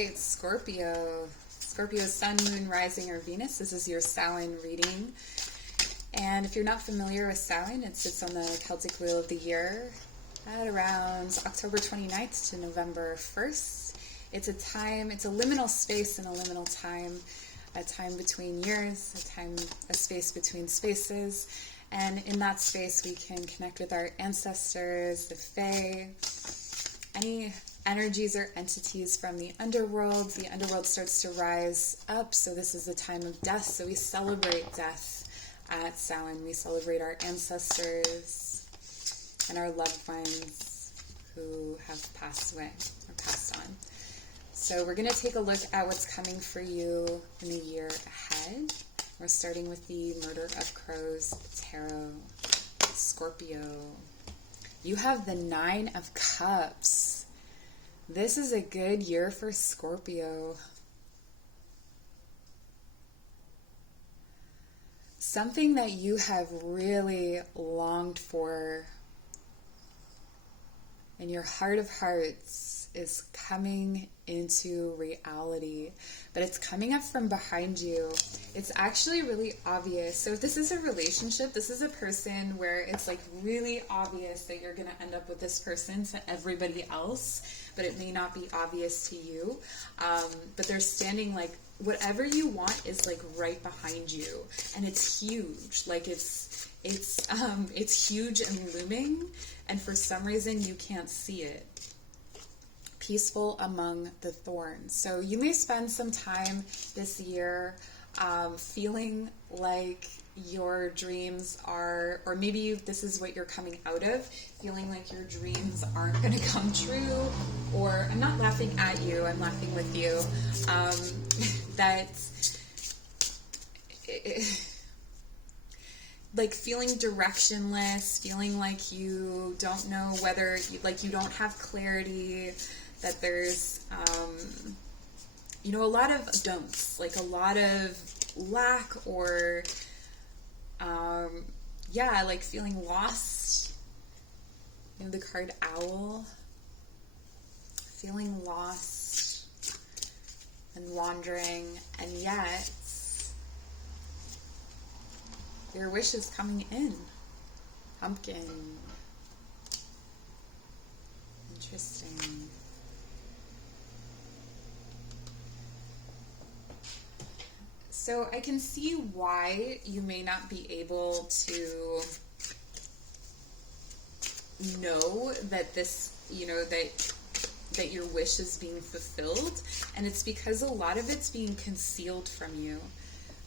It's Scorpio Sun, Moon, Rising, or Venus. This is your Samhain reading. And if you're not familiar with Samhain, it sits on the Celtic wheel of the year at around October 29th to November 1st. It's a liminal space and a liminal time, a time between years, a space between spaces. And in that space, we can connect with our ancestors, the Fae, any energies or entities from the underworld. The underworld starts to rise up, so this is the time of death. So we celebrate death at Samhain. We celebrate our ancestors and our loved ones who have passed away or passed on. So we're going to take a look at what's coming for you in the year ahead. We're starting with the Murder of Crows Tarot. Scorpio. You have the Nine of Cups. This is a good year for Scorpio. Something that you have really longed for in your heart of hearts is coming into reality, but it's coming up from behind you. It's actually really obvious. So if this is a relationship, this is a person where it's like really obvious that you're going to end up with this person to everybody else, but it may not be obvious to you. But they're standing like whatever you want is like right behind you, and it's huge. Like it's huge and looming, and for some reason you can't see it. Peaceful among the thorns. So you may spend some time this year feeling like your dreams are, or maybe this is what you're coming out of, feeling like your dreams aren't going to come true, or I'm not laughing at you, I'm laughing with you, like feeling directionless, feeling like you don't know whether, like you don't have clarity, that there's, a lot of don'ts, like a lot of lack or, like feeling lost. The card Owl, feeling lost and wandering, and yet your wish is coming in. Pumpkin. Interesting. So I can see why you may not be able to know that this, that your wish is being fulfilled, and it's because a lot of it's being concealed from you.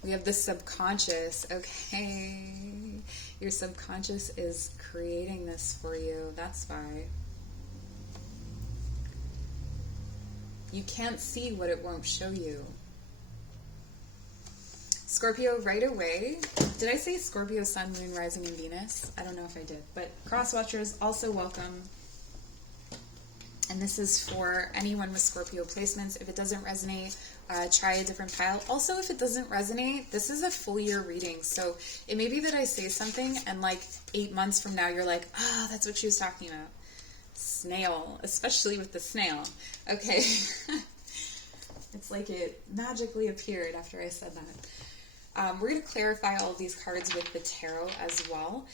We have the subconscious. Okay, your subconscious is creating this for you. That's why. You can't see what it won't show you. Scorpio, right away. Did I say Scorpio, Sun, Moon, Rising, and Venus? I don't know if I did, but cross-watchers, also welcome. And this is for anyone with Scorpio placements. If it doesn't resonate, try a different pile. Also, if it doesn't resonate, this is a full year reading. So it may be that I say something and like 8 months from now, you're like, that's what she was talking about. Snail, especially with the snail. Okay. It's like it magically appeared after I said that. We're going to clarify all of these cards with the tarot as well.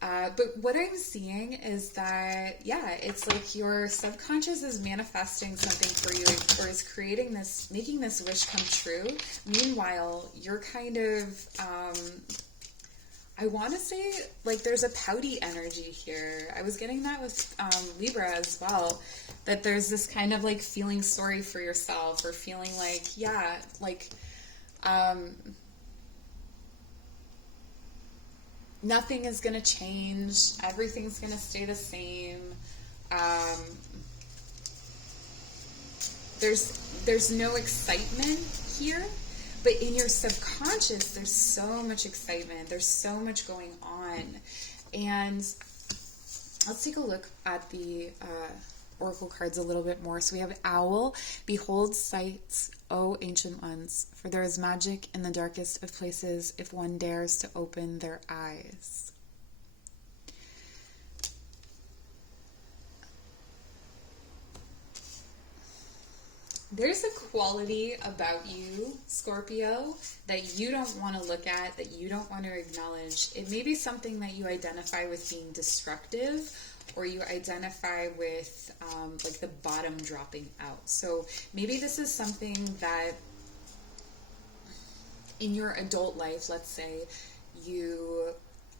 But what I'm seeing is that, it's like your subconscious is manifesting something for you, or is creating this, making this wish come true. Meanwhile, you're kind of, I want to say, like, there's a pouty energy here. I was getting that with Libra as well, that there's this kind of, like, feeling sorry for yourself, or feeling like, nothing is going to change. Everything's going to stay the same. There's no excitement here, but in your subconscious, there's so much excitement. There's so much going on. And let's take a look at the oracle cards a little bit more. So we have Owl. Behold sights, O ancient ones, for there is magic in the darkest of places if one dares to open their eyes. There's a quality about you, Scorpio, that you don't want to look at, that you don't want to acknowledge. It may be something that you identify with being destructive, or you identify with like the bottom dropping out. So maybe this is something that in your adult life, let's say,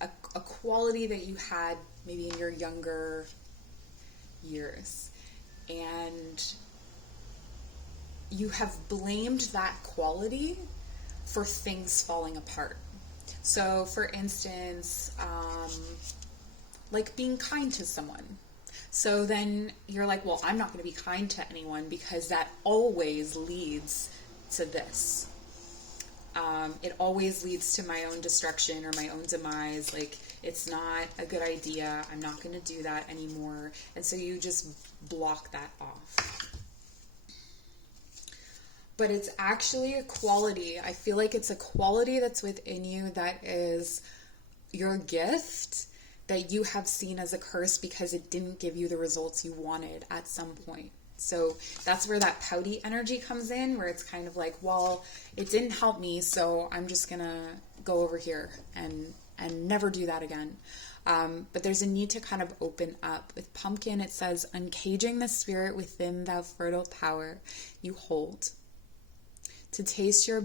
a quality that you had maybe in your younger years, and you have blamed that quality for things falling apart. So, for instance, like being kind to someone. So then you're like, well, I'm not going to be kind to anyone because that always leads to this. It always leads to my own destruction or my own demise. Like, it's not a good idea. I'm not going to do that anymore. And so you just block that off. But it's actually a quality. I feel like it's a quality that's within you that is your gift that you have seen as a curse because it didn't give you the results you wanted at some point. So that's where that pouty energy comes in, where it's kind of like, well, it didn't help me, so I'm just going to go over here and never do that again. But there's a need to kind of open up. With pumpkin, it says, uncaging the spirit within thou fertile power you hold. To taste your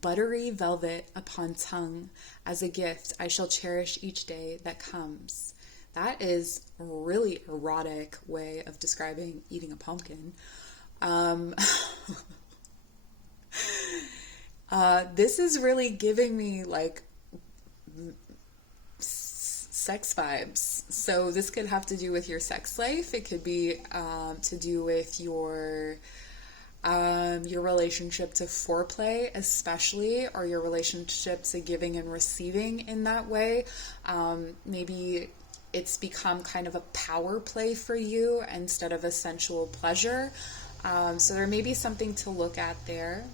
buttery velvet upon tongue as a gift I shall cherish each day that comes. That is a really erotic way of describing eating a pumpkin. This is really giving me like sex vibes. So this could have to do with your sex life. It could be to do with your relationship to foreplay, especially, or your relationship to giving and receiving in that way. Maybe it's become kind of a power play for you instead of a sensual pleasure. So there may be something to look at there.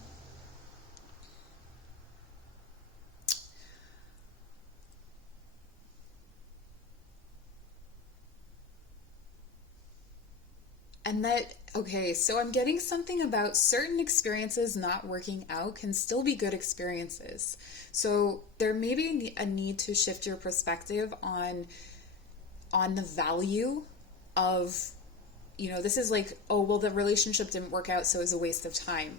And that, okay, so I'm getting something about certain experiences not working out can still be good experiences. So there may be a need to shift your perspective on the value of, this is like, oh, well, the relationship didn't work out, so it was a waste of time,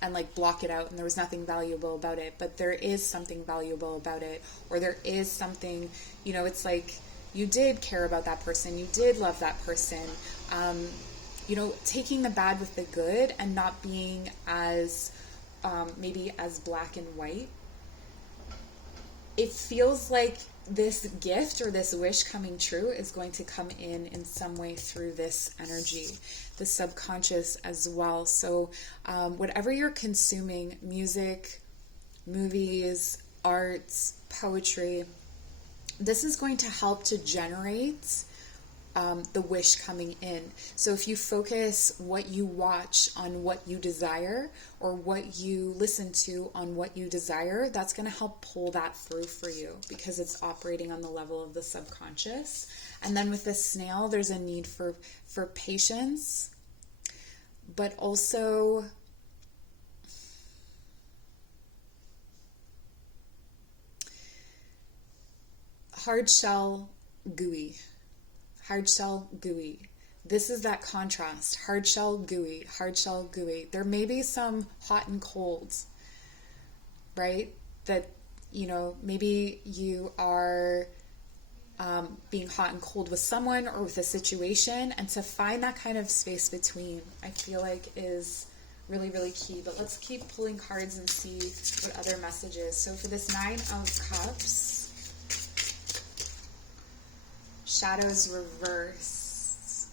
and like block it out, and there was nothing valuable about it. But there is something valuable about it, or there is something, it's like you did care about that person, you did love that person. Taking the bad with the good and not being as, maybe as black and white. It feels like this gift or this wish coming true is going to come in some way through this energy, the subconscious as well. So whatever you're consuming, music, movies, arts, poetry, this is going to help to generate the wish coming in. So if you focus what you watch on what you desire, or what you listen to on what you desire, that's going to help pull that through for you because it's operating on the level of the subconscious. And then with the snail, there's a need for patience, but also hard shell, gooey. Hard shell, gooey. This is that contrast. Hard shell, gooey. Hard shell, gooey. There may be some hot and cold, right? That, maybe you are being hot and cold with someone or with a situation. And to find that kind of space between, I feel like is really, really key. But let's keep pulling cards and see what other messages. So for this 9 of Cups, Shadows reversed.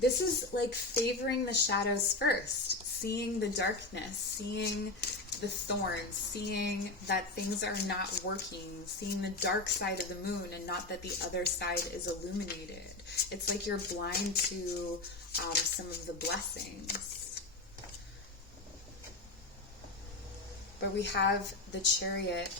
This is like favoring the shadows first, seeing the darkness, seeing the thorns, seeing that things are not working, seeing the dark side of the moon and not that the other side is illuminated. It's like you're blind to some of the blessings. But we have the Chariot.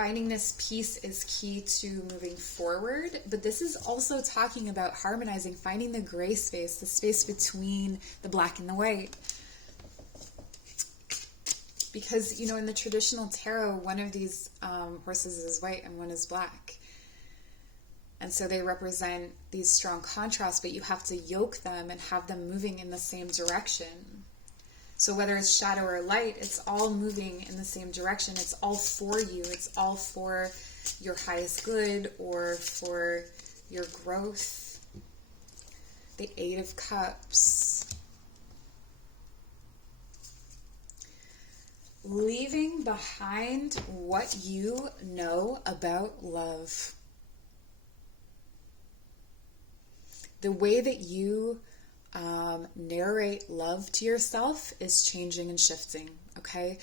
finding this peace is key to moving forward, but this is also talking about harmonizing, finding the gray space, the space between the black and the white. Because, you know, in the traditional tarot, one of these horses is white and one is black. And so they represent these strong contrasts, but you have to yoke them and have them moving in the same direction. So whether it's shadow or light, it's all moving in the same direction. It's all for you. It's all for your highest good or for your growth. The Eight of Cups. Leaving behind what you know about love. The way that you narrate love to yourself is changing and shifting, okay?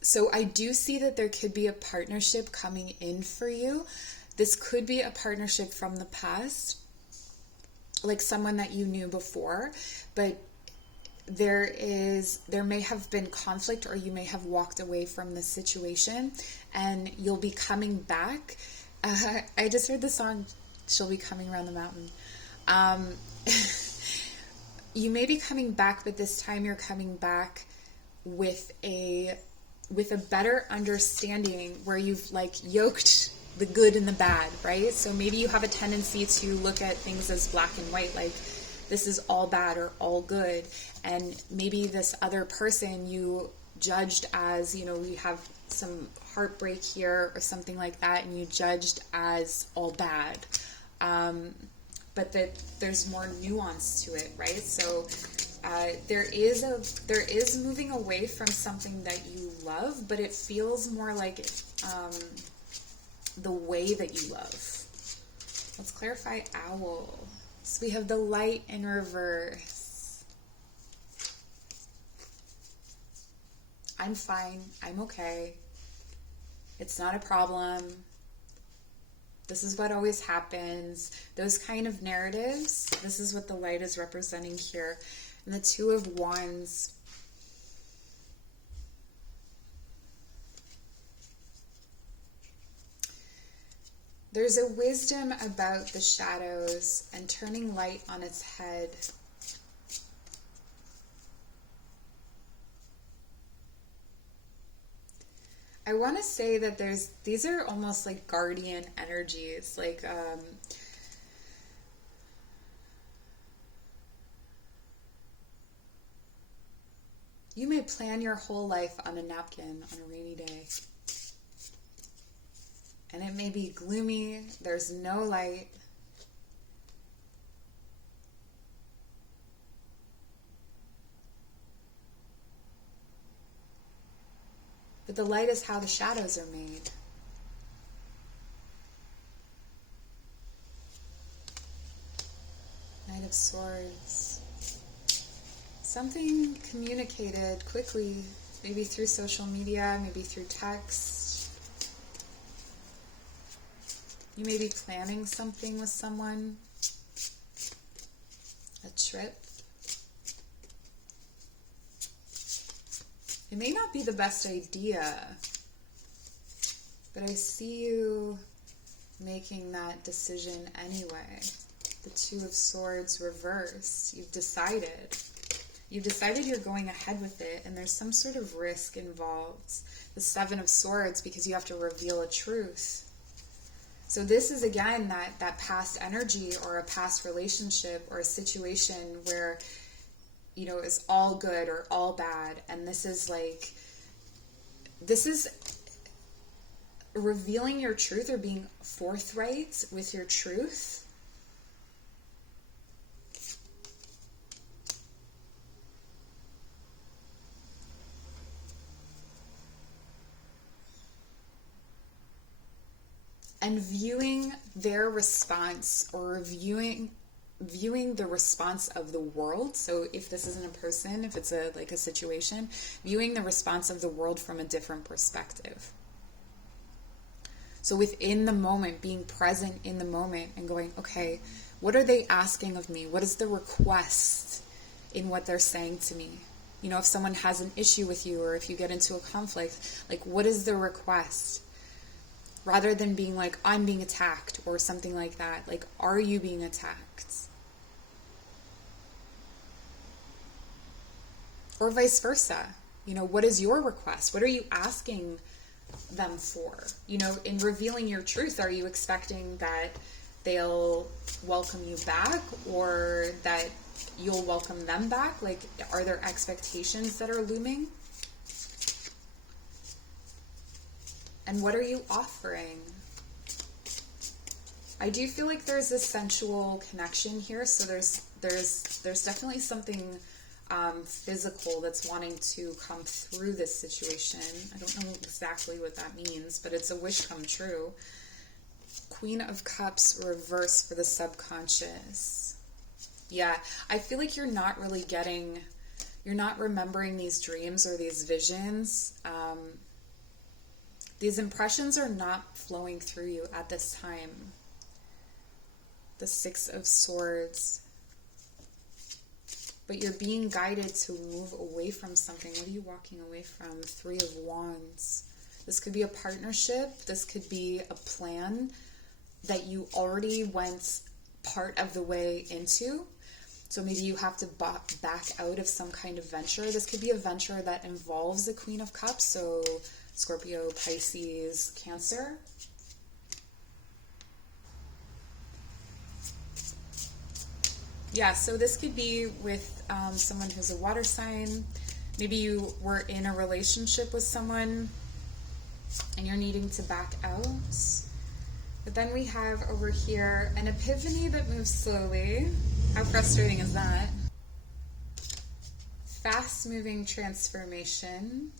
So I do see that there could be a partnership coming in for you. This could be a partnership from the past, like someone that you knew before, but there may have been conflict, or you may have walked away from the situation and you'll be coming back. I just heard the song, She'll Be Coming Around the Mountain. You may be coming back, but this time you're coming back with a better understanding where you've like yoked the good and the bad, right? So maybe you have a tendency to look at things as black and white, like this is all bad or all good. And maybe this other person you judged as, you know, we have some heartbreak here or something like that, and you judged as all bad. But that there's more nuance to it, right? So there is moving away from something that you love, but it feels more like the way that you love. Let's clarify owl. So we have the light in reverse. I'm fine. I'm okay. It's not a problem. This is what always happens. Those kind of narratives, this is what the light is representing here. And the Two of Wands. There's a wisdom about the shadows and turning light on its head. I want to say that these are almost like guardian energies, like you may plan your whole life on a napkin on a rainy day. And it may be gloomy, there's no light. But the light is how the shadows are made. Knight of Swords. Something communicated quickly, maybe through social media, maybe through text. You may be planning something with someone. A trip. It may not be the best idea, but I see you making that decision anyway. The Two of Swords reversed. You've decided. You've decided you're going ahead with it, and there's some sort of risk involved. The Seven of Swords, because you have to reveal a truth. So this is, again, that past energy or a past relationship or a situation where, you know, is all good or all bad. And this is revealing your truth or being forthright with your truth. And viewing their response or viewing the response of the world. So if this isn't a person, if it's a situation, viewing the response of the world from a different perspective. So within the moment, being present in the moment and going, okay, what are they asking of me? What is the request in what they're saying to me? You know, if someone has an issue with you or if you get into a conflict, like, what is the request? Rather than being like, I'm being attacked or something like that. Like, are you being attacked? Or vice versa. You know, what is your request? What are you asking them for? You know, in revealing your truth, are you expecting that they'll welcome you back or that you'll welcome them back? Like, are there expectations that are looming? And what are you offering? I do feel like there's a sensual connection here, so there's definitely something physical that's wanting to come through this situation. I don't know exactly what that means, but it's a wish come true. Queen of Cups reverse for the subconscious. Yeah, I feel like you're not remembering these dreams or these visions. These impressions are not flowing through you at this time. The Six of Swords. But you're being guided to move away from something. What are you walking away from? Three of Wands. This could be a partnership. This could be a plan that you already went part of the way into. So maybe you have to back out of some kind of venture. This could be a venture that involves the Queen of Cups. So Scorpio, Pisces, Cancer. Yeah, so this could be with someone who's a water sign. Maybe you were in a relationship with someone and you're needing to back out. But then we have over here an epiphany that moves slowly. How frustrating is that? Fast-moving transformation.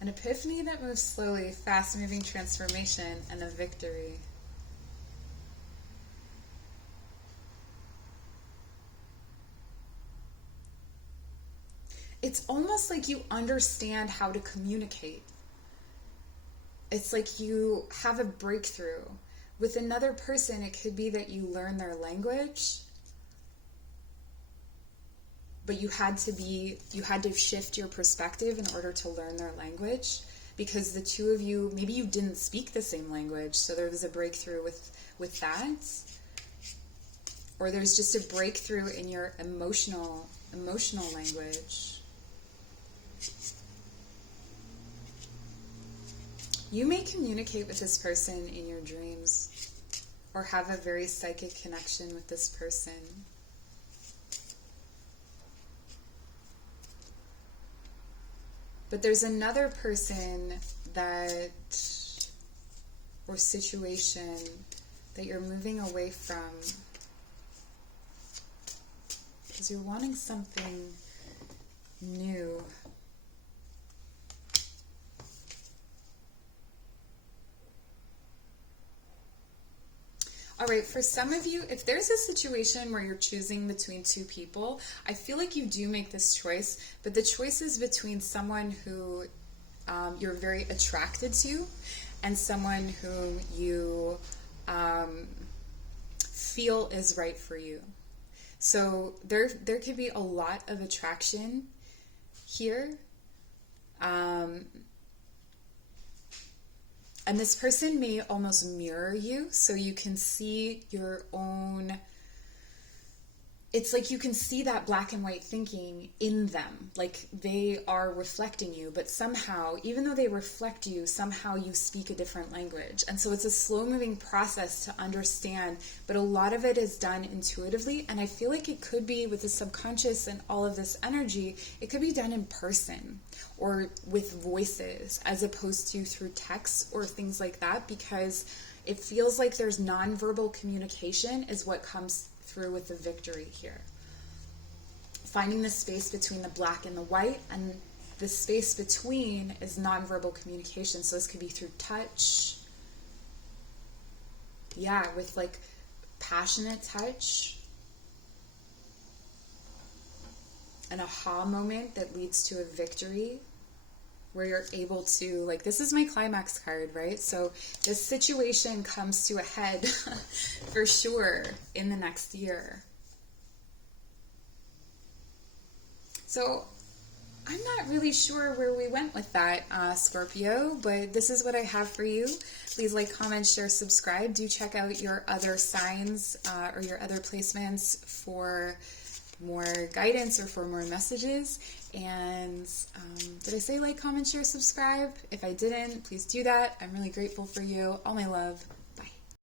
An epiphany that moves slowly, fast-moving transformation, and a victory. It's almost like you understand how to communicate. It's like you have a breakthrough. With another person, it could be that you learn their language, but you had to shift your perspective in order to learn their language, because the two of you, maybe you didn't speak the same language, so there was a breakthrough with that. Or there's just a breakthrough in your emotional language. You may communicate with this person in your dreams or have a very psychic connection with this person. But there's another person or situation that you're moving away from because you're wanting something new. All right, for some of you, if there's a situation where you're choosing between two people, I feel like you do make this choice, but the choice is between someone who you're very attracted to and someone whom you feel is right for you. So there could be a lot of attraction here. And this person may almost mirror you, so you can see your own, it's like you can see that black and white thinking in them, like they are reflecting you, but somehow, even though they reflect you, somehow you speak a different language. And so it's a slow-moving process to understand, but a lot of it is done intuitively, and I feel like it could be with the subconscious and all of this energy, it could be done in person or with voices as opposed to through text or things like that, because it feels like there's nonverbal communication is what comes through with the victory here. Finding the space between the black and the white, and the space between is nonverbal communication. So this could be through touch. Yeah, with like passionate touch. An aha moment that leads to a victory where you're able to, like, this is my climax card, right? So this situation comes to a head for sure in the next year. So I'm not really sure where we went with that, Scorpio, but this is what I have for you. Please like, comment, share, subscribe. Do check out your other signs or your other placements for more guidance or for more messages. And did I say like, comment, share, subscribe? If I didn't, please do that. I'm really grateful for you. All my love.